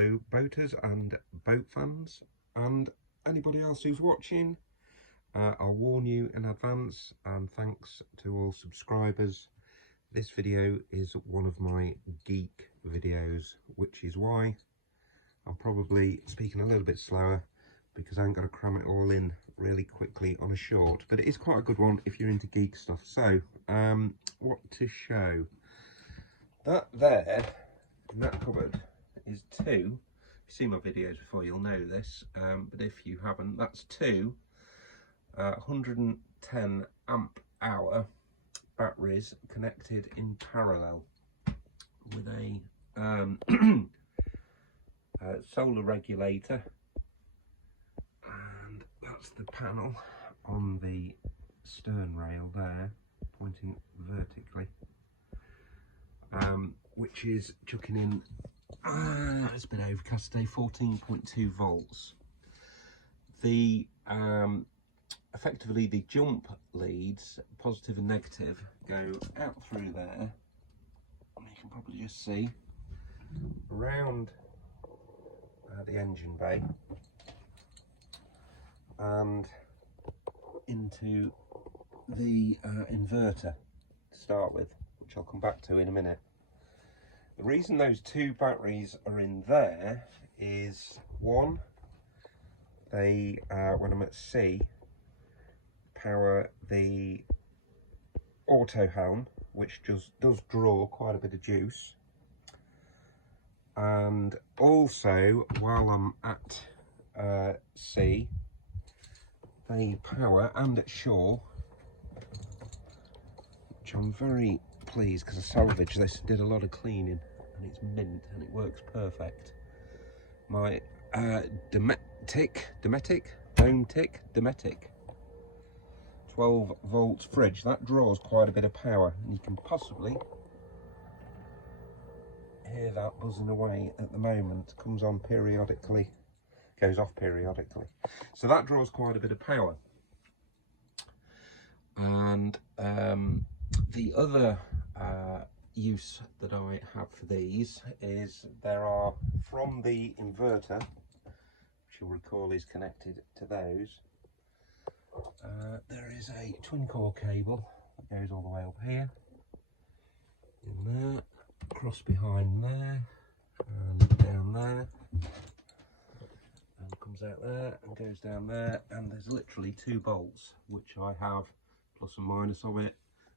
fellow boaters and boat fans and anybody else who's watching. I'll warn you in advance, and thanks to all subscribers. This video is one of my geek videos, which is why I'm probably speaking a little bit slower, because I ain't got to cram it all in really quickly on a short, but it is quite a good one if you're into geek stuff. So what to show? That there in that cupboard is two, if you've seen my videos before you'll know this, but if you haven't, that's two 110 amp hour batteries connected in parallel with a solar regulator, and that's the panel on the stern rail there pointing vertically, which is chucking in it's a bit overcast today, 14.2 volts. The effectively the jump leads, positive and negative, go out through there, and you can probably just see around the engine bay and into the inverter to start with, which I'll come back to in a minute. The reason those two batteries are in there is, one, they when I'm at sea power the auto helm, which just does draw quite a bit of juice, and also while I'm at sea they power, and at shore, which I'm very pleased because I salvaged this, did a lot of cleaning, and it's mint and it works perfect. My Dometic 12 volt fridge, that draws quite a bit of power, and you can possibly hear that buzzing away at the moment. Comes on periodically, goes off periodically, so that draws quite a bit of power. And the other use that I have for these is, there are, from the inverter, which you'll recall is connected to those, there is a twin core cable that goes all the way up here, in there, across behind there, and down there, and comes out there and goes down there, and there's literally two bolts which I have plus and minus of it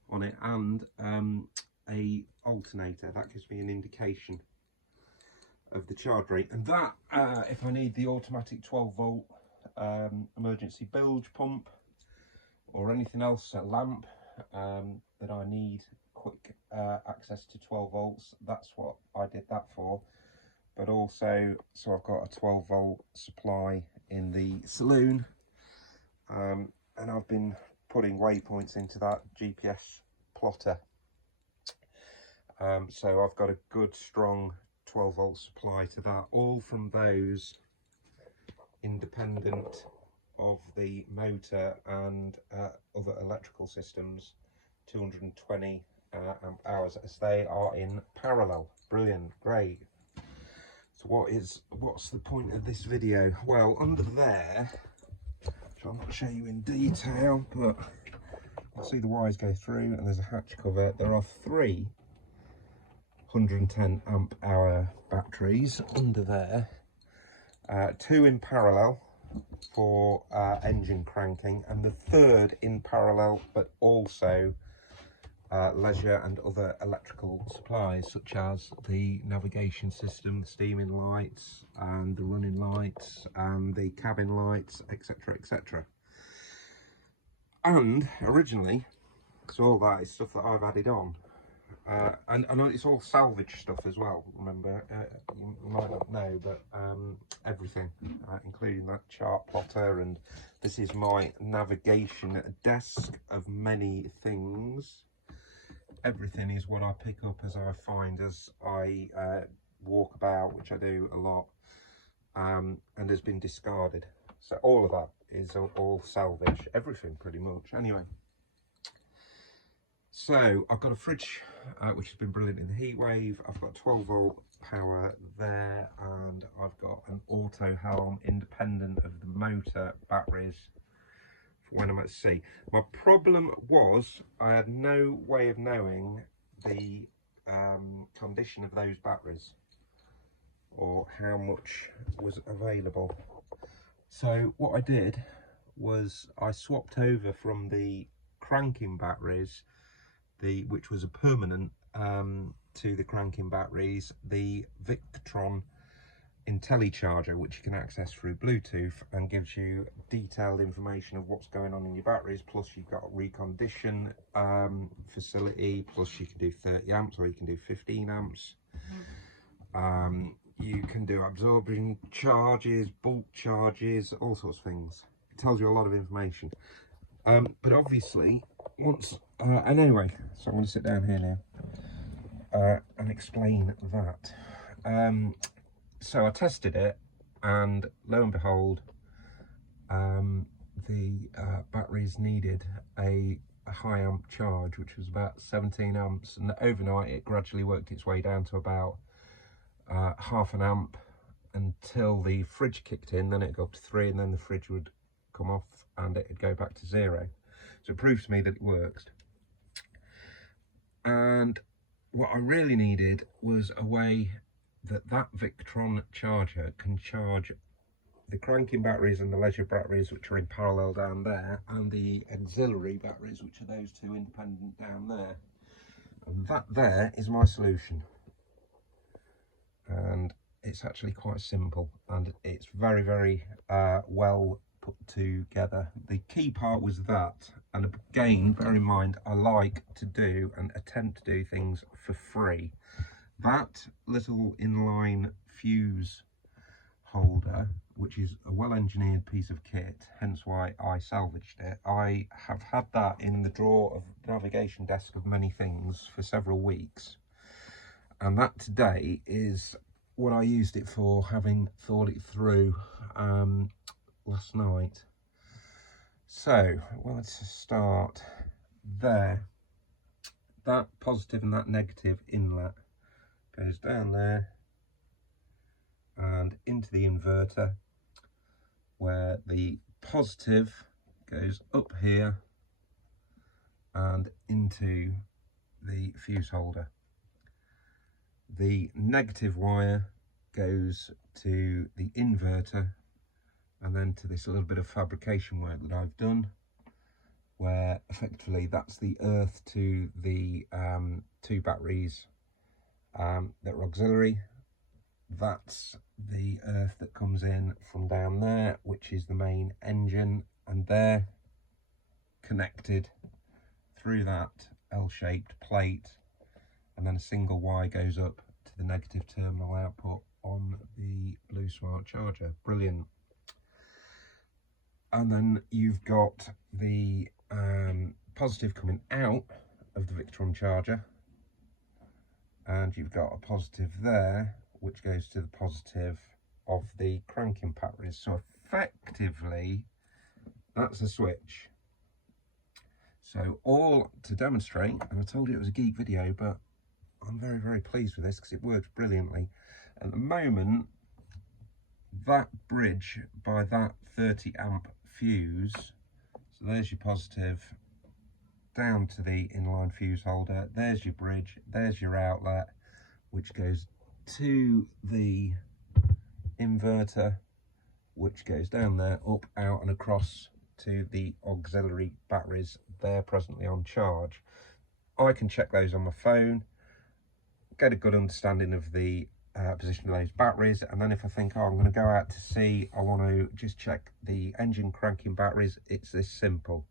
on it, and a alternator that gives me an indication of the charge rate. And that if I need the automatic 12 volt emergency bilge pump or anything else, a lamp that I need quick access to 12 volts, that's what I did that for. But also, so I've got a 12 volt supply in the saloon, and I've been putting waypoints into that GPS plotter, so I've got a good strong 12 volt supply to that, all from those, independent of the motor and other electrical systems, 220 amp hours, as they are in parallel. Brilliant, great. So what's the point of this video? Well, under there, which I'll not show you in detail, but you'll see the wires go through, and there's a hatch cover. There are three 110 amp hour batteries under there, two in parallel for engine cranking, and the third in parallel but also leisure and other electrical supplies, such as the navigation system, the steaming lights and the running lights and the cabin lights, etc, etc. And originally, because all that is stuff that I've added on, and it's all salvage stuff as well, remember, you might not know, but everything, including that chart plotter, and this is my navigation desk of many things. Everything is what I pick up as I find as I walk about, which I do a lot, and has been discarded. So all of that is all salvage, everything pretty much. Anyway, so I've got a fridge which has been brilliant in the heat wave. I've got a 12 volt power there, and I've got an auto helm independent of the motor batteries for when I'm at sea. My problem was I had no way of knowing the condition of those batteries or how much was available. So what I did was I swapped over from the cranking batteries, which was a permanent, to the cranking batteries, the Victron IntelliCharger, which you can access through Bluetooth and gives you detailed information of what's going on in your batteries. Plus you've got a recondition facility, plus you can do 30 amps or you can do 15 amps. You can do absorbing charges, bulk charges, all sorts of things. It tells you a lot of information. But obviously, and anyway, so I'm going to sit down here now and explain that. So I tested it, and lo and behold, the batteries needed a high amp charge, which was about 17 amps, and overnight it gradually worked its way down to about half an amp until the fridge kicked in. Then it'd go up to 3, and then the fridge would come off and it'd go back to 0. So it proved to me that it worked. And what I really needed was a way that Victron charger can charge the cranking batteries and the leisure batteries, which are in parallel down there, and the auxiliary batteries, which are those two independent down there. And that there is my solution. And it's actually quite simple, and it's very, very well put together. The key part was that, and again, bear in mind, I like to do and attempt to do things for free. That little inline fuse holder, which is a well-engineered piece of kit, hence why I salvaged it. I have had that in the drawer of the navigation desk of many things for several weeks, and that today is what I used it for, having thought it through last night. So let's start there. That positive and that negative inlet goes down there and into the inverter, where the positive goes up here and into the fuse holder. The negative wire goes to the inverter and then to this little bit of fabrication work that I've done, where effectively that's the earth to the 2 batteries that are auxiliary. That's the earth that comes in from down there, which is the main engine, and they're connected through that L-shaped plate, and then a single wire goes up to the negative terminal output on the Blue Smart Charger. Brilliant. And then you've got the positive coming out of the Victron charger, and you've got a positive there which goes to the positive of the cranking batteries. So effectively that's a switch. So all to demonstrate, and I told you it was a geek video, but I'm very, very pleased with this because it works brilliantly. At the moment, that bridge by that 30 amp fuse, so there's your positive down to the inline fuse holder, there's your bridge, there's your outlet, which goes to the inverter, which goes down there, up, out and across to the auxiliary batteries. They're presently on charge. I can check those on my phone, get a good understanding of the position of those batteries, and then if I think, oh, I'm going to go out to sea, I want to just check the engine cranking batteries, it's this simple.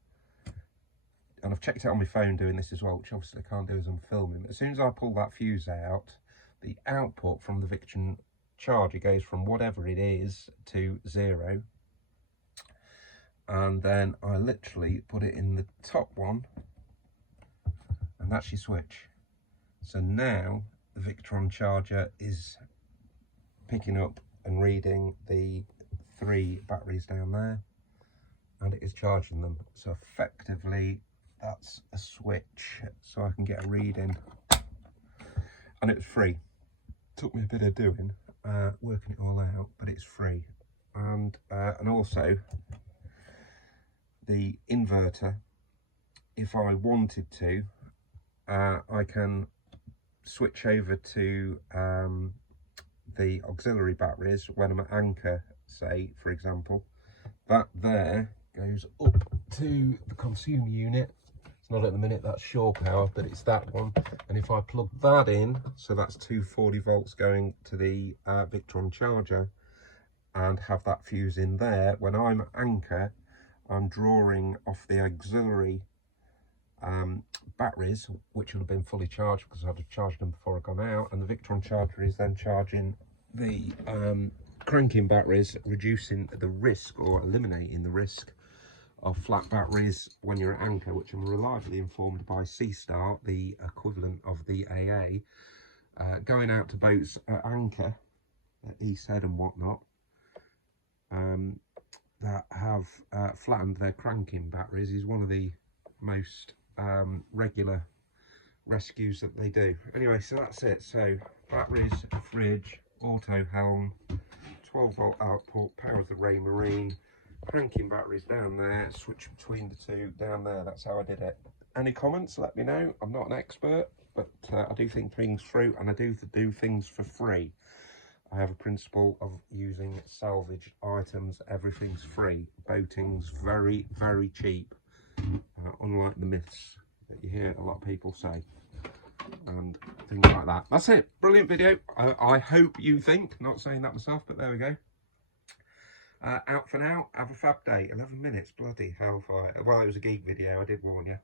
And I've checked it on my phone doing this as well, which obviously I can't do as I'm filming. But as soon as I pull that fuse out, the output from the Victron charger goes from whatever it is to 0, and then I literally put it in the top one, and that's your switch. So now the Victron charger is picking up and reading the 3 batteries down there, and it is charging them. So effectively that's a switch, so I can get a reading, and it was free. Took me a bit of doing, working it all out, but it's free. And also the inverter, if I wanted to, I can switch over to the auxiliary batteries when I'm at anchor, say, for example. That there goes up to the consumer unit. It's not at the minute, that's shore power, but it's that one. And if I plug that in, so that's 240 volts going to the Victron charger, and have that fuse in there, when I'm at anchor, I'm drawing off the auxiliary batteries, which will have been fully charged because I'd have charged them before I gone out, and the Victron charger is then charging the cranking batteries, reducing the risk or eliminating the risk of flat batteries when you're at anchor, which I'm reliably informed by C-Start, the equivalent of the AA, going out to boats at anchor at Easthead and whatnot, that have flattened their cranking batteries, is one of the most regular rescues that they do. Anyway, so that's it. So batteries, fridge, auto helm, 12 volt output, powers the Ray Marine, cranking batteries down there, switch between the two down there. That's how I did it. Any comments, let me know. I'm not an expert, but I do think things through, and I do things for free. I have a principle of using salvaged items. Everything's free. Boating's very, very cheap, unlike the myths that you hear a lot of people say and things like that. That's it. Brilliant video. I hope you think, not saying that myself, but there we go. Out for now. Have a fab day. 11 minutes. Bloody hellfire. Well, it was a geek video, I did warn you.